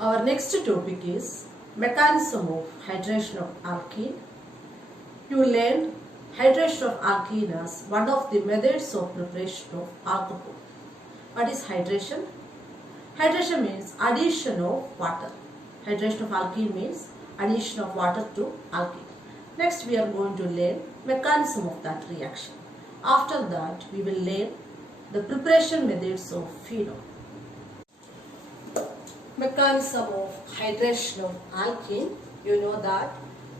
Our next topic is mechanism of hydration of alkene. You learned hydration of alkene as one of the methods of preparation of alcohol. What is hydration? Hydration means addition of water. Hydration of alkene means addition of water to alkene. Next we are going to learn mechanism of that reaction. After that we will learn the preparation methods of phenol. Mechanism of hydration of alkene. You know that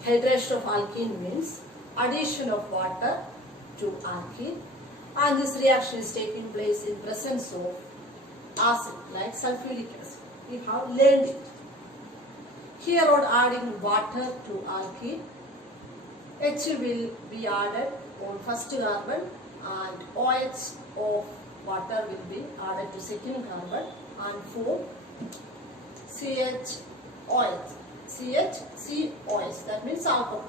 hydration of alkene means addition of water to alkene, and this reaction is taking place in presence of acid like sulfuric acid. We have learned it. Here on adding water to alkene, H will be added on first carbon and OH of water will be added to second carbon and form CHOH. CHCOH, that means alcohol.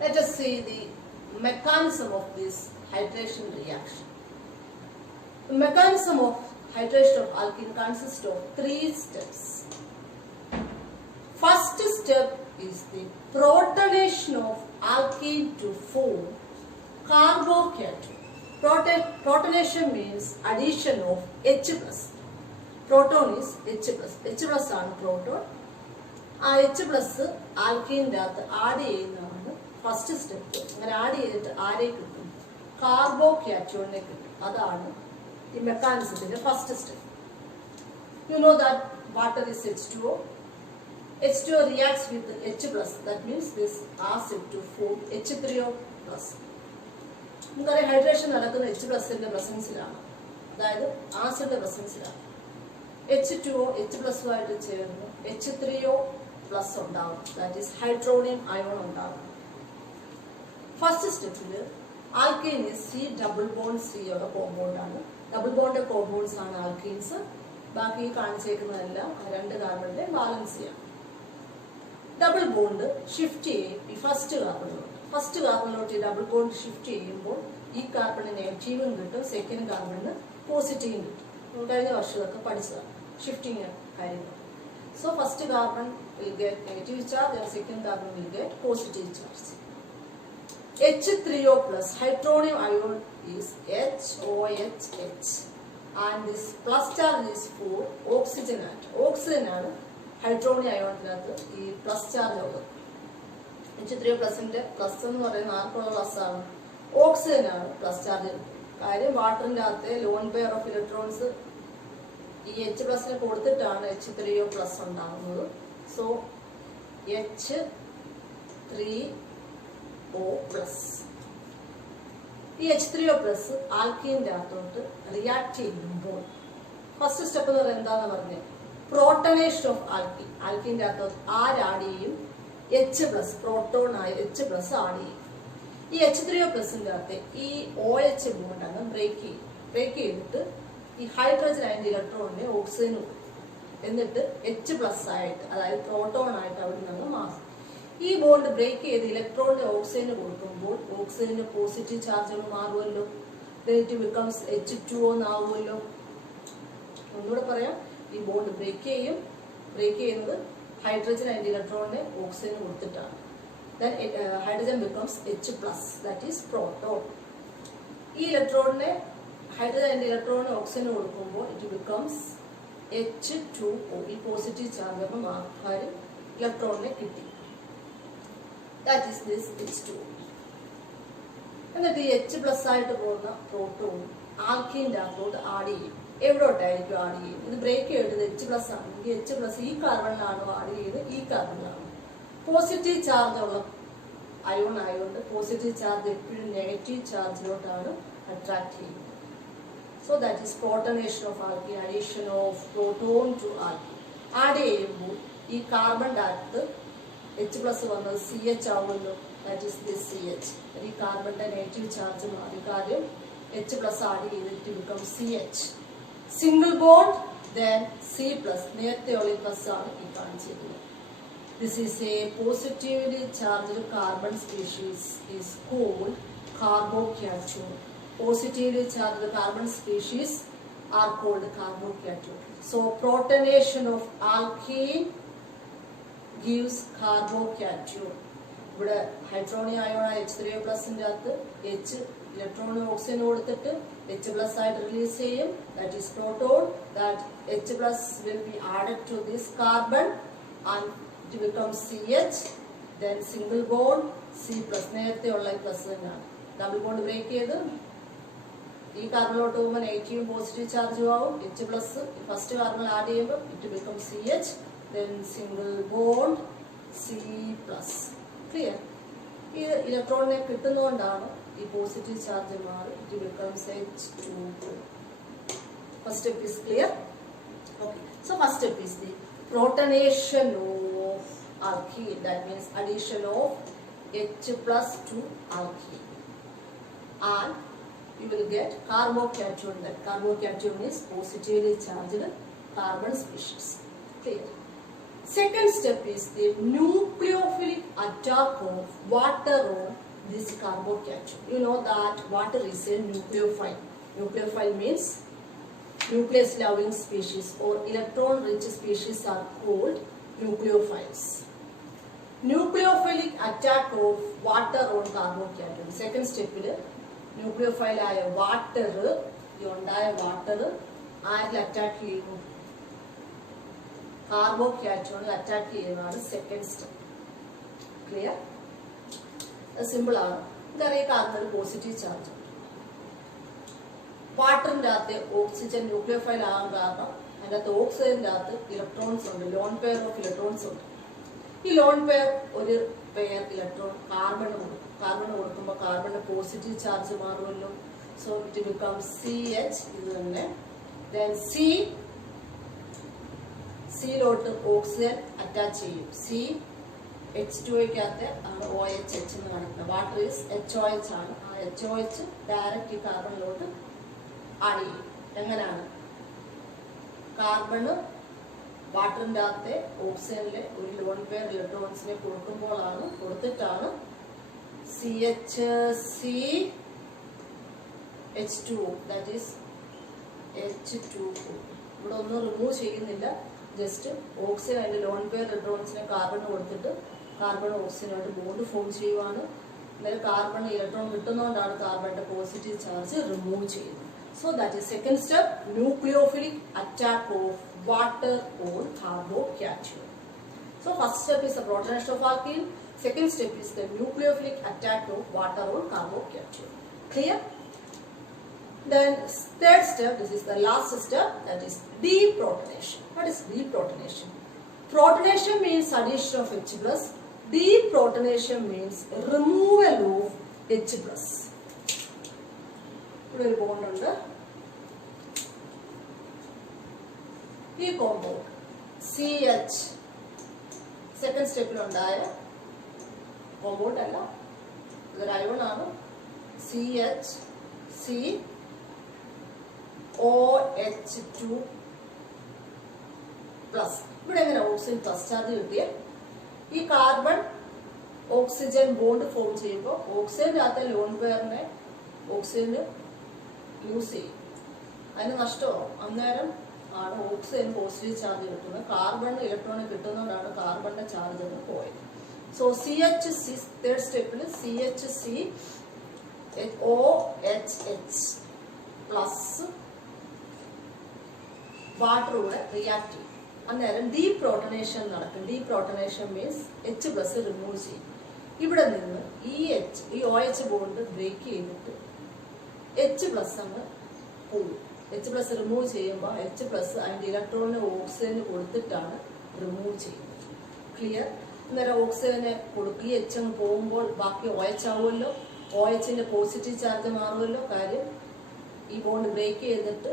Let us see the mechanism of this hydration reaction. The mechanism of hydration of alkene consists of 3 steps. First step is the protonation of alkene to form carbocation. Protonation means addition of H plus. Proton is H plus. H plus ആണ് proton. ആ H plus ആൽക്കീൻ്റെ അകത്ത് ആഡ് ചെയ്യുന്നതാണ് first step. അങ്ങനെ ആഡ് ചെയ്തിട്ട് ആരെ കിട്ടും? കാർബോക്യാറ്റോണിനെ കിട്ടും. അതാണ് ഈ മെക്കാനിസത്തിന്റെ first step. You know that water is H2O. H2O reacts with H plus. That means this acid to form H3O plus. നമുക്കറിയാം ഹൈഡ്രേഷൻ നടക്കുന്ന H പ്ലസിന്റെ പ്രസൻസിലാണ്, അതായത് ആസിഡിന്റെ പ്രസൻസിലാണ്. H2O H പ്ലസുമായിട്ട് ചേർന്ന് H3O പ്ലസ് ഉണ്ടാവും, ദാറ്റ് ഈസ് ഹൈഡ്രോണിയം അയോൺ ഉണ്ടാവും. ഫസ്റ്റ് സ്റ്റെപ്പിൽ alkene C double bond C ഉള്ള കോമ്പൗണ്ട് ആണ്. ഡബിൾ ബോണ്ട് കോമ്പൗണ്ട്സ് ആണ് ആൽക്കീൻസ്. ബാക്കി കാണിച്ചേക്കുന്നതെല്ലാം 2 കാർബണിന്റെ ബാലൻസ് ചെയ്യാം. ഡബിൾ ബോണ്ട് ഷിഫ്റ്റ് ചെയ്യും ഈ ഫസ്റ്റ് കാർബണിലോട്ട്. ഫസ്റ്റ് കാർബണിലോട്ട് ഈ ഡബിൾ ബോണ്ട് ഷിഫ്റ്റ് ചെയ്യുമ്പോൾ ഈ കാർബണിന് നെഗറ്റീവും കിട്ടും, സെക്കൻഡ് കാർബണിന് പോസിറ്റീവും കിട്ടും. കഴിഞ്ഞ വർഷമൊക്കെ പഠിച്ചതാണ് ഷിഫ്റ്റിംഗ് കാര്യങ്ങൾ. So first carbon will get negative charge and second carbon will get positive charge. H3O plus hydronium ion is HOHH and this plus charge is for oxygen atom. Oxygen ആണ് ഹൈഡ്രോണിയം അയോണിനകത്ത് ഈ പ്ലസ് ചാർജ് ഉള്ളത്. H3O പ്ലസിന്റെ പ്ലസ് എന്ന് പറയുന്ന ആർക്കുള്ള പ്ലസ് ആണ്? ഓക്സിജൻ ആണ് പ്ലസ് ചാർജ്. കാര്യം വാട്ടറിന്റെ അകത്തെ ലോൺ പെയർ ഓഫ് ഇലക്ട്രോൺസ് ഈ H പ്ലസിന് കൊടുത്തിട്ടാണ് H3O പ്ലസ് ഉണ്ടാകുന്നത്. So H3O plus. ഈ H3O പ്ലസ് ആൽക്കീൻ്റെ അകത്തോട്ട് റിയാക്ട് ചെയ്യുമ്പോൾ ഫസ്റ്റ് സ്റ്റെപ്പ് എന്ന് പറയുന്നത് എന്താണെന്ന് പറഞ്ഞത്? പ്രോട്ടണേഷൻ ഓഫ് ആൽക്കീൻ. ആൽക്കീൻ്റെ അകത്തോട്ട് ആര് ആഡ് ചെയ്യും? H പ്ലസ്, പ്രോട്ടോൺ ആയ H പ്ലസ് ആഡ് ചെയ്യും. ഈ H3O പ്ലസിൻ്റെ അകത്ത് ഈ OH ബോണ്ടാണ് ബ്രേക്ക് ചെയ്യും. ബ്രേക്ക് ചെയ്തിട്ട് ഈ ഹൈഡ്രജൻ ആയിട്ട് ഇലക്ട്രോണിനെ ഓക്സിജന് കൊടുക്കും. എന്നിട്ട് H പ്ലസ് ആയിട്ട്, അതായത് പ്രോട്ടോൺ ആയിട്ട് അവിടെ നിന്ന് മാറും. ഈ ബോണ്ട് ബ്രേക്ക് ചെയ്ത് ഇലക്ട്രോണിനെ ഓക്സിജന് കൊടുക്കുമ്പോൾ ഓക്സിജന്റെ പോസിറ്റീവ് ചാർജ് മാറുമല്ലോ, ഇറ്റ് ബിക്കംസ് H2O എന്നാവുമല്ലോ. ഒന്നുകൂടെ പറയാം, ഈ ബോണ്ട് ബ്രേക്ക് ചെയ്യും. ബ്രേക്ക് ചെയ്യുന്നത് ഹൈഡ്രജൻ ആൻഡ് ഇലക്ട്രോണിനെ ഓക്സിജന് കൊടുത്തിട്ടാണ്. Then hydrogen becomes H plus, that is proton. ഈ ഇലക്ട്രോണിനെ ഹൈഡ്രജൻ ആൻഡ് ഇലക്ട്രോണിനെ ഓക്സിജന് കൊടുക്കുമ്പോൾ ഇറ്റ് ബിക്കംസ് H2O. ഈ പോസിറ്റീവ് ചാർജ് അപ്പം ആൾക്കാർ ഇലക്ട്രോണിനെ കിട്ടി. That is this H2O. എന്നിട്ട് ഈ H പ്ലസ് ആയിട്ട് പോകുന്ന പ്രോട്ടോൺ ആൽക്കീൻ്റെ അകത്തോട്ട് ആഡ് ചെയ്യും. എവിടോട്ടായിരിക്കും ആഡ് ചെയ്യും? ഇത് ബ്രേക്ക് ചെയ്തത് H പ്ലസ് ആണെങ്കിൽ H പ്ലസ് ഈ കാർബണിലാണോ ആഡ് ചെയ്ത്? ഈ കാർബണിലാണോ? പോസിറ്റീവ് ചാർജ് ഉള്ള അയോൺ ആയതുകൊണ്ട് പോസിറ്റീവ് ചാർജ് എപ്പോഴും നെഗറ്റീവ് ചാർജിലോട്ടാണ് അട്രാക്ട് ചെയ്യുന്നത്. So that is protonation of alkene, addition of proton to alkene. Add ചെയ്യുമ്പോൾ ഈ കാർബണിൻ്റെ അകത്ത് H പ്ലസ് വന്നത് CH ആവുമല്ലോ, ദാറ്റ് ഈസ് ദിസ് CH. ഈ കാർബണിൻ്റെ നെഗറ്റീവ് ചാർജ് മാറി, കാര്യം H പ്ലസ് ആഡ് ചെയ്തിട്ട് become CH. Single bond then C plus, നേരത്തെ ഉള്ള പ്ലസ് ആണ് ഈ കാണിച്ചിരിക്കുന്നത്. This is a positively charged carbon species is called carbocation. Positively charged carbon species are called carbocation. So protonation of alkene gives carbocation. ഇവിടെ hydronium ion H3O പ്ലസിന്റെ അകത്ത് H electron oxygen കൊടുത്തിട്ട് H plus ആയിട്ട് release ചെയ്യും. That is proton. That H plus will be added to this carbon and it becomes CH. Then single bond C plus. നേരത്തെ ഉള്ള പ്ലസ് തന്നെയാണ്. Double bond break ചെയ്ത് ഈ കാർബണിലോട്ട് പോകുമ്പോൾ നെഗറ്റീവും പോസിറ്റീവ് ചാർജും ആവും. H plus first carbon add ചെയ്യുമ്പോൾ it become CH. Then single bond C plus. Clear? ഈ ഇലക്ട്രോണിനെ കിട്ടുന്നതുകൊണ്ടാണ് ഈ പോസിറ്റീവ് ചാർജ് മാറി it becomes H2O. First step is clear? Okay. So first step is the protonation of alkene. That means addition of H plus to alkene. And you will get carbocation. That carbocation is positively charged carbon species. Clear? Second step is the nucleophilic attack of water on this carbocation. You know that water is a nucleophile. Nucleophile means nucleus loving species or electron rich species are called nucleophiles. Nucleophilic attack of water on carbocation. Second step is nucleophile ആയ വാട്ടർ, ഈ ഉണ്ടായ വാട്ടർ ആരിൽ അറ്റാക്ക് ചെയ്യുന്നു? കാർബോക്യാറ്റോണിൽ അറ്റാക്ക് ചെയ്യുന്നതാണ് second step. Clear? Simple ആണ്. ഇതറിയ കാർബണിന് പോസിറ്റീവ് ചാർജ്. വാട്ടറിന്റെ അകത്ത് ഓക്സിജൻ ന്യൂക്ലിയോഫൈൽ ആകാൻ കാരണം അതിൻ്റെ അകത്ത് ഓക്സിജന്റെ അകത്ത് ഇലക്ട്രോൺസ് ഉണ്ട്. ലോൺ പെയർ ഓഫ് ഇലക്ട്രോൺസ് ഉണ്ട്. ഈ ലോൺ പെയർ ഒരു പെയർ ഇലക്ട്രോൺ കാർബണ് കൊടുക്കും. കാർബണ് കൊടുക്കുമ്പോൾ കാർബണിന്റെ പോസിറ്റീവ് ചാർജ് മാറുമല്ലോ. So it become CH. ഇത് തന്നെ. ദെൻ സിയിലോട്ട് ഓക്സിജൻ അറ്റാച്ച് ചെയ്യും. H2O-ക്കകത്ത് ആണ് OH എന്ന് കാണിക്കുന്നത്. വാട്ടർ ഈസ് HOH ആണ്. ആ HOH ഡയറക്റ്റ് ഈ കാർബണിലോട്ട് ആഡ് ചെയ്യും. എങ്ങനെയാണ്? കാർബണ് വാട്ടറിന്റെ അകത്തെ ഓക്സിജനിലെ ഒരു ലോൺ പെയർ ഇലക്ട്രോൺസിനെ കൊടുത്തിട്ടാണ് CH2O, that is H2O. ഇവിടെ ഒന്നും റിമൂവ് ചെയ്യുന്നില്ല. ജസ്റ്റ് ഓക്സിജൻ അതിന്റെ ലോൺ പെയർ ഇലക്ട്രോൺസിനെ കാർബണ് കൊടുത്തിട്ട് കാർബൺ ഓക്സിജനായിട്ട് ബോണ്ട് ഫോം ചെയ്യുവാണ്. എന്നാലും കാർബൺ ഇലക്ട്രോൺ കിട്ടുന്നതുകൊണ്ടാണ് കാർബണിന്റെ പോസിറ്റീവ് ചാർജ് റിമൂവ് ചെയ്യുന്നത്. So that is second step, nucleophilic attack of water on carbocation. So first step is the protonation of alkene. Second step is the nucleophilic attack of water on carbocation. Clear? Then third step, this is the last step, that is deprotonation. What is deprotonation? Protonation means addition of H plus. Deprotonation means removal of H plus. ഇവിടെ ഒരു ബോണ്ട് ഉണ്ട്. ഈ compound CH second സ്റ്റെപ്പിലുണ്ടായ കോമ്പൗണ്ട് അല്ല, ഇതൊരു അയോൺ ആണ്. CH COH2 plus. ഇവിടെ എങ്ങനെ ഓക്സിജൻ പ്ലസ് ചാർജ് കിട്ടിയ ഈ കാർബൺ ഓക്സിജൻ ബോണ്ട് ഫോം ചെയ്യുമ്പോൾ ഓക്സിജന്റെ അകത്തെ ലോൺ പെയറിനെ ഓക്സിജന് യൂസ് ചെയ്യും. അതിന് നഷ്ടമാവും. അന്നേരം ആണ് ഓക്സിജൻ പോസിറ്റീവ് ചാർജ് കിട്ടുന്നത്. കാർബണിന് ഇലക്ട്രോൺ കിട്ടുന്നതുകൊണ്ടാണ് കാർബണിന്റെ ചാർജ് ഒന്ന് പോയത്. സോ CH തേർഡ് സ്റ്റെപ്പിൽ CHCOHH പ്ലസ് വാട്ടർ കൂടെ റിയാക്ട് ചെയ്യും. അന്നേരം ഡീപ്രോട്ടനേഷൻ നടക്കും. ഡീപ്രോട്ടനേഷൻ മീൻസ് H പ്ലസ് റിമൂവ് ചെയ്യും. ഇവിടെ നിന്ന് ഈ OH ബോണ്ട് ബ്രേക്ക് ചെയ്തിട്ട് H പ്ലസ് അങ്ങ് പോകും. H പ്ലസ് റിമൂവ് ചെയ്യുമ്പോൾ H പ്ലസ് അതിൻ്റെ ഇലക്ട്രോണിന് ഓക്സിജന് കൊടുത്തിട്ടാണ് റിമൂവ് ചെയ്യുന്നത്. ക്ലിയർ? അന്നേരം ഓക്സിജനെ കൊടുക്കുക. H അങ്ങ് പോകുമ്പോൾ ബാക്കി OH ആവുമല്ലോ. OHന്റെ പോസിറ്റീവ് ചാർജ് മാറുമല്ലോ. കാര്യം ഈ ബോണ്ട് ബ്രേക്ക് ചെയ്തിട്ട്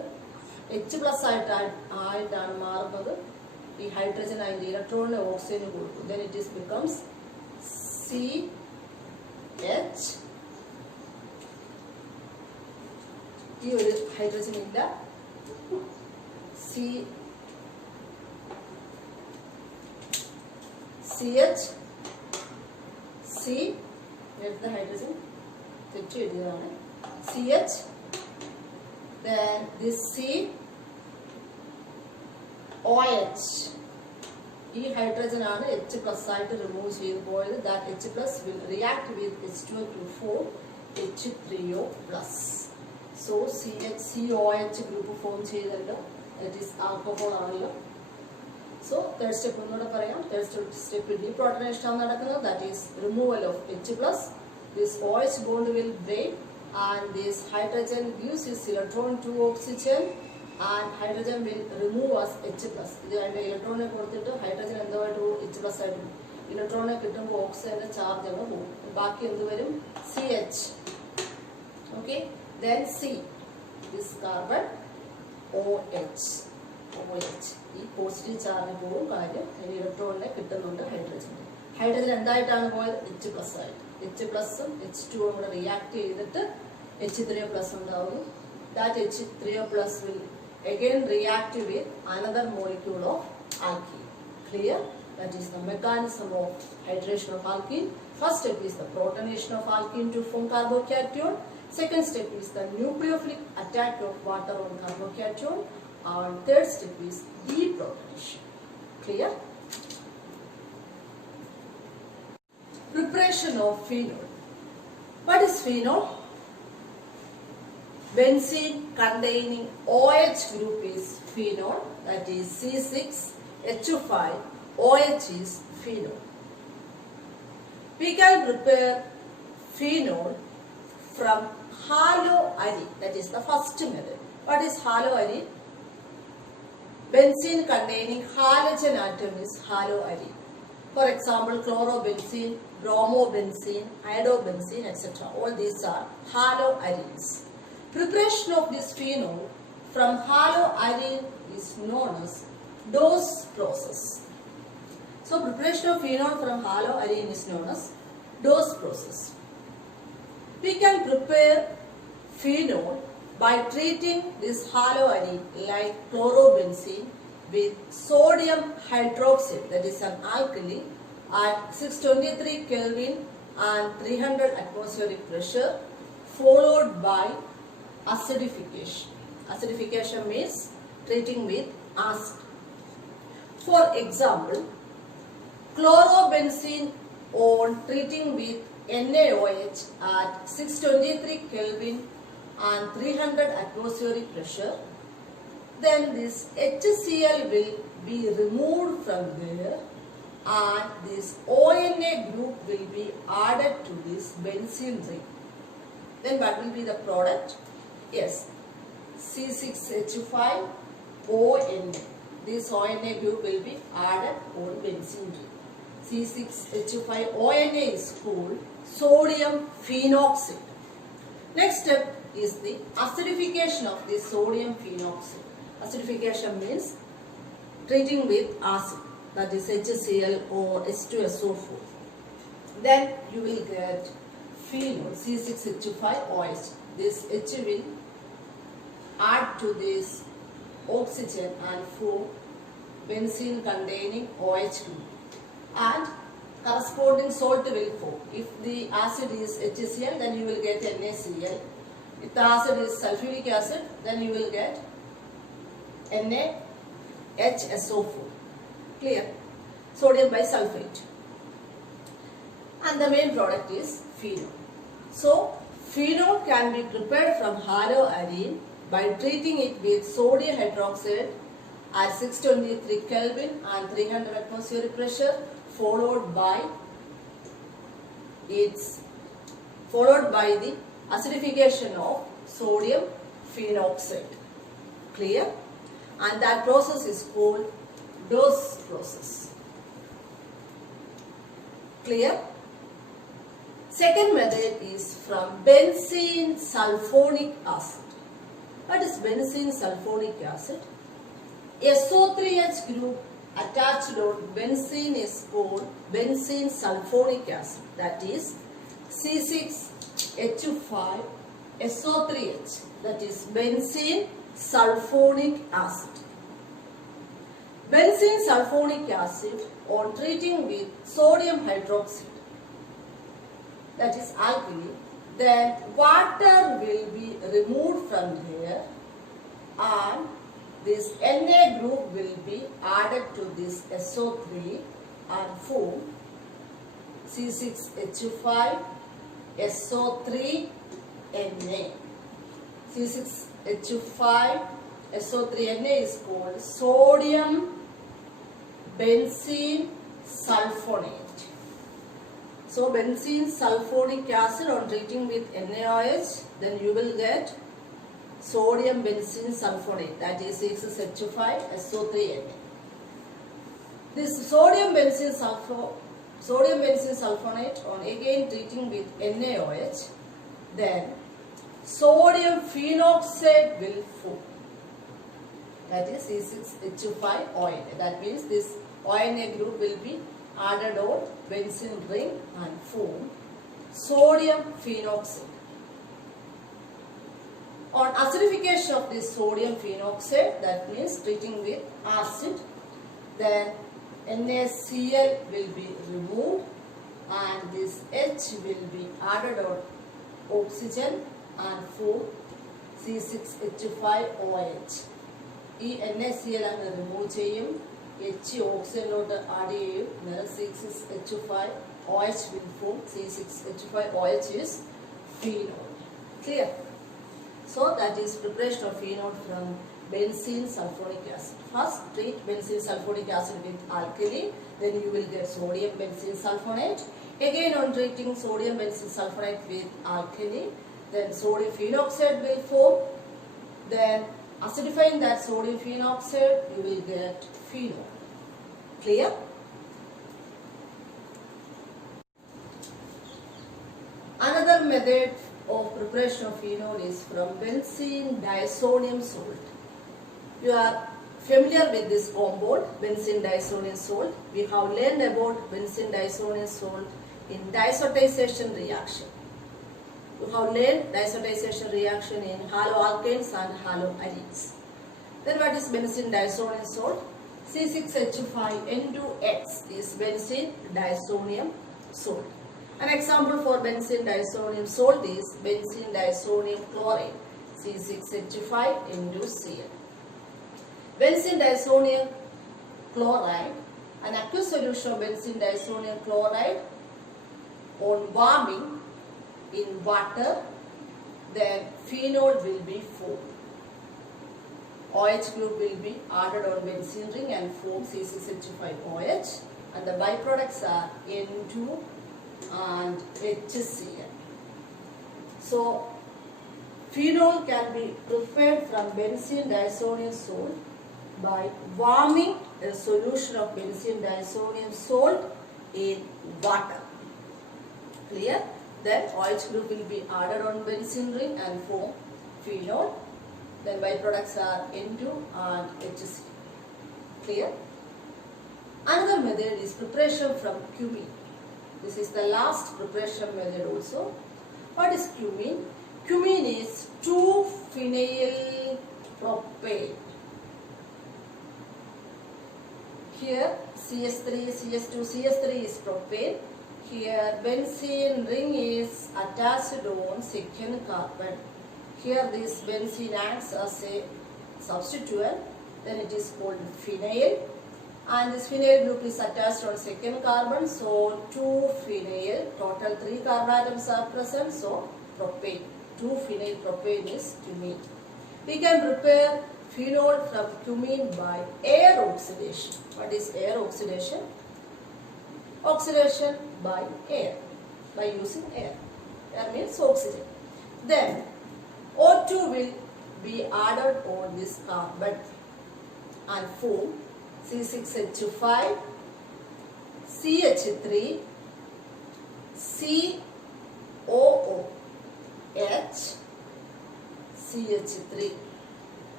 H പ്ലസ് ആയിട്ടാണ് മാറുന്നത്. ഈ ഹൈഡ്രജൻ അതിൻ്റെ ഇലക്ട്രോണിന് ഓക്സിജന് കൊടുക്കും. Then it is becomes CH. ഈ ഒരു ഹൈഡ്രജൻ ഇല്ല. CH നേരത്തെ ഹൈഡ്രജൻ തെറ്റി എഴുതിയതാണ്. CH, then this C OH. ഈ ഹൈഡ്രജൻ ആണ് H പ്ലസ് ആയിട്ട് റിമൂവ് ചെയ്ത് പോയത്. That H plus will react with H2 to form H3O plus. So COH group form ചെയ്തിട്ട് ദാറ്റ് ഈസ് ആൽക്കഹോൾ ആണല്ലോ. സോ തേർഡ് സ്റ്റെപ്പ് ഒന്നുകൂടെ പറയാം. തേർഡ് സ്റ്റെപ്പ് ഡീപ്രോട്ടനേഷൻ ആണ് നടക്കുന്നത്. That is removal of H plus. This OH bond will break and this hydrogen gives its electron to oxygen and hydrogen will remove as H plus. ഇത് അതിന്റെ ഇലക്ട്രോണിനെ കൊടുത്തിട്ട് ഹൈഡ്രജൻ എന്തുമായിട്ട് പോകും? H plus ആയിട്ട് പോകും. ഇലക്ട്രോണിനെ കിട്ടുമ്പോൾ ഓക്സിജന്റെ ചാർജ് അങ്ങ് പോകും. ബാക്കി എന്ത് വരും? CH. Okay, then C. This carbon OH. ഈ പോസിറ്റീവ് ചാർജ് പോകും. കാര്യം അതിന് ഇലക്ട്രോണിനെ കിട്ടുന്നുണ്ട് ഹൈഡ്രജൻ. ഹൈഡ്രജൻ എന്തായിട്ടാണ് പോയത്? H plus ആയിട്ട്. H പ്ലസും H2 കൂടെ റിയാക്ട് ചെയ്തിട്ട് H3O പ്ലസ് ഉണ്ടാവുന്നു. That H3O plus will again react with another molecule of alkene. Clear? That is the mechanism of hydration of alkene. First step is the protonation of alkene to form carbocation. Second step is the nucleophilic attack of water on carbocation. And third step is deprotonation. Clear? Preparation of phenol. What is phenol? Benzene containing OH group is phenol, that is C6H5 OH is phenol. We can prepare phenol from haloarine, that is the first method. What is haloarine? Benzene containing halogen atom is haloarine. For example, chlorobenzene, bromobenzene, iodobenzene, etc. All these are haloarenes. Preparation of this phenol from haloarine is known as Dose process. So, preparation of phenol from haloarine is known as Dose process. We can prepare phenol by treating this haloarine like chlorobenzene with sodium hydroxide, that is an alkali, at 623 Kelvin and 300 atmospheric pressure, followed by acidification. Acidification means treating with acid. For example, chlorobenzene on treating with NaOH at 623 Kelvin and 300 atmospheric pressure, then this HCl will be removed from there and this ONA group will be added to this benzene ring. Then what will be the product? Yes, C6H5ONA. This ONA group will be added on benzene ring. C6H5ONA is called sodium phenoxide. Next step is the acidification of this sodium phenoxide. Acidification means treating with acid, that is HCl or H2SO4. Then you will get phenol C6H5OH. This H will add to this oxygen and form benzene containing OH group, and corresponding salt will form. If the acid is HCl, then you will get NaCl. If the acid is sulfuric acid, then you will get NaHSO4. Clear? Sodium bisulfate. And the main product is phenol. So, phenol can be prepared from haloarine by treating it with sodium hydroxide at 623 Kelvin and 300 atmospheric pressure, followed by the acidification of sodium phenoxide. Clear? And that process is called Dose process. Clear? Second method is from benzene sulfonic acid. What is benzene sulfonic acid? SO3H group attached on benzene is called benzene sulfonic acid. That is C6H5SO3H. That is benzene sulfonic acid. Benzene sulfonic acid on treating with sodium hydroxide, that is alkali, then water will be removed from there and this Na group will be added to this SO3 and form C6H5 SO3 Na. C6H5 SO3 Na is called sodium benzene sulfonate. So benzene sulfonic acid on treating with NaOH, then you will get sodium benzene sulfonate, that is C6H5 SO3 Na. This sodium benzene sulfonate on again treating with NaOH, then sodium phenoxide will form, that is C6H5ONA. That means this ONA group will be added on benzene ring and form sodium phenoxide. On acidification of this sodium phenoxide, that means treating with acid, then NaCl will be removed and this H will be added on oxygen and form C6H5OH. ഈ NaCl അങ്ങ് റിമൂവ് ചെയ്യും, H ഓക്സിജനിലോട്ട് ആഡ് ചെയ്യും, നേരെ C6H5OH will form. C6H5OH is phenol. Clear? So that is preparation of phenol from benzene sulfonic acid. First treat benzene sulfonic acid with alkali, then you will get sodium benzene sulfonate. Again on treating sodium benzene sulfonate with alkali, then sodium phenoxide will form. Then acidifying that sodium phenoxide, you will get phenol. Clear? Another method of preparation of phenol is from benzene diazonium salt. You are familiar with this compound, benzene diazonium salt. We have learned about benzene diazonium salt in diazotization reaction. You have learned diazotization reaction in haloalkanes and haloarenes. Then what is benzene diazonium salt? C6H5N2X is benzene diazonium salt. An example for benzene diazonium salt is benzene diazonium chloride, C6H5N2Cl. Benzene diazonium chloride, an aqueous solution of benzene diazonium chloride on warming in water, then phenol will be formed. OH group will be added on benzene ring and form C6H5OH, and the byproducts are N2 and HCl. So phenol can be prepared from benzene diazonium salt by warming a solution of benzene diazonium salt in water. Clear? Then OH group will be added on benzene ring and form phenol. Then byproducts are N2 and HCl. Clear? Another method is preparation from cumene. This is the last preparation method also. What is cumene? Cumene is 2-phenyl propane. Here CH3, CH2, CH3 is propane. Here benzene ring is attached on second carbon. Here this benzene acts as a substituent, then it is called phenyl, and this phenyl group is attached on second carbon, so 2-phenyl, total 3 carbon atoms are present, so propane, 2-phenyl propane is cumene. We can prepare phenol from cumene by air oxidation. What is air oxidation? Oxidation by air, by using air. Air means oxygen. Then O2 will be added on this carbon and form C6H5, CH3, COOH, CH3.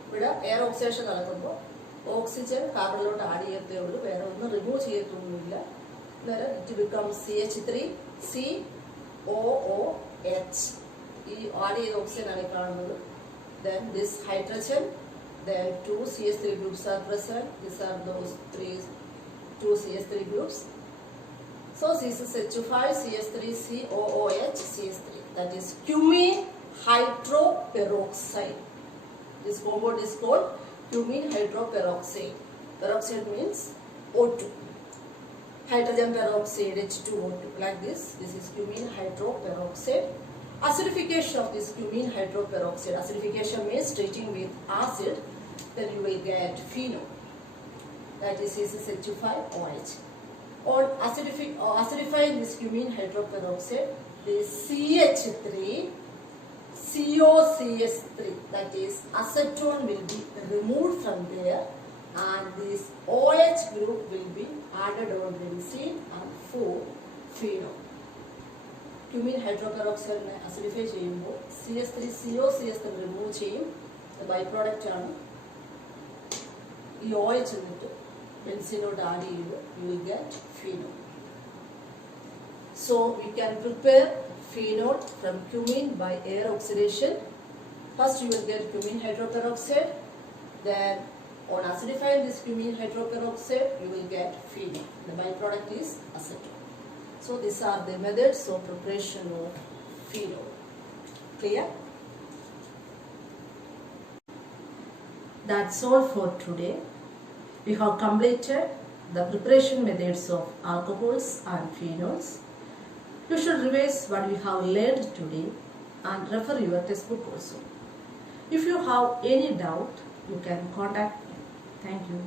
ഇവിടെ air oxidation നടക്കുമ്പോൾ ഓക്സിജൻ കാർബണിലോട്ട് ആഡ് ചെയ്യത്തേ ഉള്ളൂ, വേറെ ഒന്നും റിമൂവ് ചെയ്യത്തൊന്നുമില്ല. അന്നേരം it become CH3, COOH. ഈ ആഡ് ചെയ്ത ഓക്സിജൻ ആണ് കാണുന്നത്. Then this hydrogen, then 2 CH3 groups are present. These are those 2 CH3 groups. So C6H5, CH3, COOH, CH3. That is cumene hydroperoxide. This compound is called cumene hydroperoxide. Peroxide means O2. Hydrogen peroxide H2O2 like this. This is cumene hydroperoxide. Acidification of this cumene hydroperoxide. Acidification means treating with acid, then you will get phenol. That is C6H5OH. On acidifying this cumene hydroperoxide, this CH3, COCS3, that is acetone will be removed from there, and this OH group will be added on benzene and form phenol. Cumene hydroperoxide acidify ചെയ്യുമ്പോൾ CH3 COCS3 remove ചെയ്യും. By product ആണ് ഈ OH എന്നിട്ട് ബെൻസീനോട് ആഡ് ചെയ്യുമ്പോൾ you will get phenol. So we can prepare phenol from cumene by air oxidation. First you will get cumene hydroperoxide, then on acidifying this cumene hydroperoxide you will get phenol. The byproduct is acetone. So these are the methods of preparation of phenol. Clear? That's all for today. We have completed the preparation methods of alcohols and phenols. You should revise what we have learned today and refer your textbook also. If you have any doubt, you can contact me. Thank you.